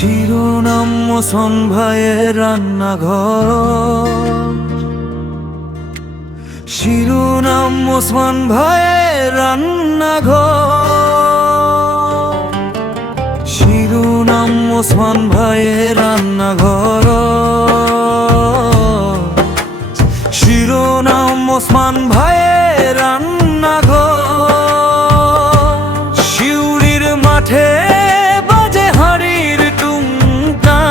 শিরোনাম মোহসন ভাইয়ের রান্নাঘর, শিরোনাম মোহসন ভাইয়ের রান্নাঘর, শিরোনাম মোহসন ভাইয়ের রান্নাঘর, শিরোনাম মোহসন ভাইয়ের রান্নাঘর। শিউড়ির মাঠে বাজে হাঁড়ির টুংটাং,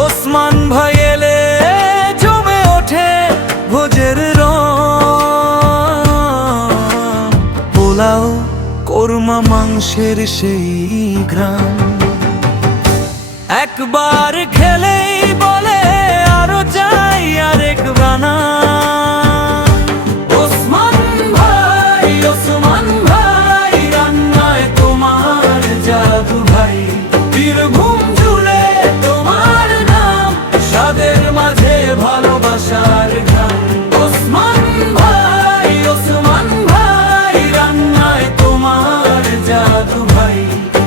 ওসমান ভাই এলে জমে ওঠে ভোজের রং। পোলাও কোরমা মাংসের সেই ঘ্রাণ, একবার খেলেই বলে আরো চাই আরেক বানা। ওসমান ভাই, ওসমান ভাই, রান্নায় তোমার জাদু ভাই। বীরভূম জুড়ে তোমার নাম, স্বাদের মাঝে ভালোবাসার গান। ওসমান ভাই, ওসমান ভাই, রান্নায় তোমার জাদু ভাই।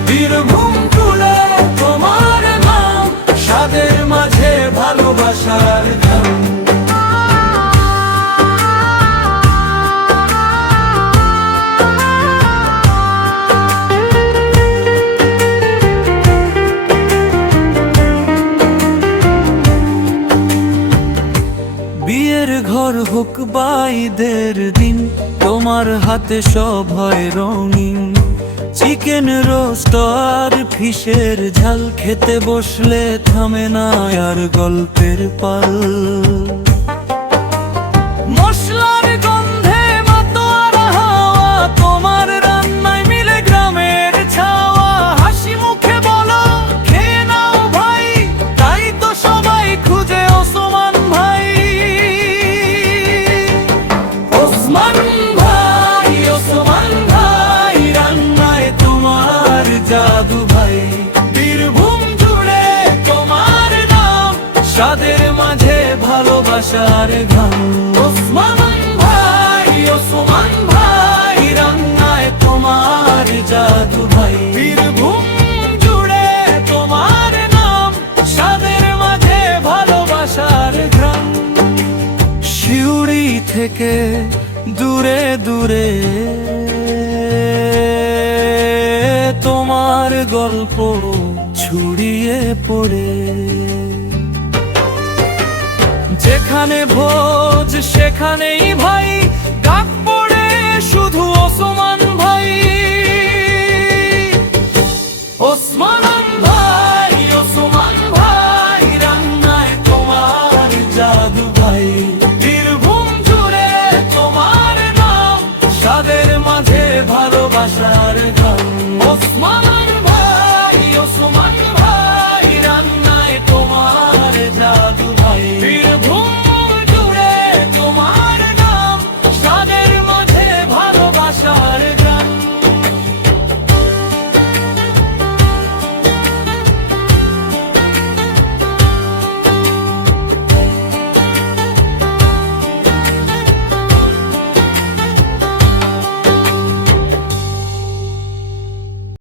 বীরভূম জুড়ে তোমার নাম, স্বাদের মাঝে ভালোবাসার গান। বিয়ের ঘর হোক বা ঈদের দিন, তোমার হাতে সব হয় রঙিন। চিকেন রোস্ট আর ফিশের ঝাল, খেতে বসলে থামে না আর গল্পের পাল। মশলার গন্ধে মাতোয়ার হাওয়া, তোমার রান্নায় মিলে গ্রামের ছাওয়া। হাসি মুখে বলো খেয়ে নাও ভাই, তাই তো সবাই খুঁজে ওসমান ভাই। ওসমান ভাই, ওসমান ভাই, রান্নায় তোমার জাদু ভাই। বীরভূম জুড়ে তোমার নাম, স্বাদের মাঝে ভালোবাসার গান। ওসমান ভাই, ওসমান ভাই, রান্নায় তোমার জাদু ভাই। বীরভূম জুড়ে তোমার নাম, স্বাদের মাঝে ভালোবাসার গান। শিউড়ি থেকে দূরে দূরে তোমার গল্প ছড়িয়ে পড়ে। যেখানে ভোজ সেখানেই ভাই, ডাক পড়ে শুধু ওসমান ভাই। ওসমান ভাই, ওসমান ভাই, রান্নায় তোমার জাদু ভাই।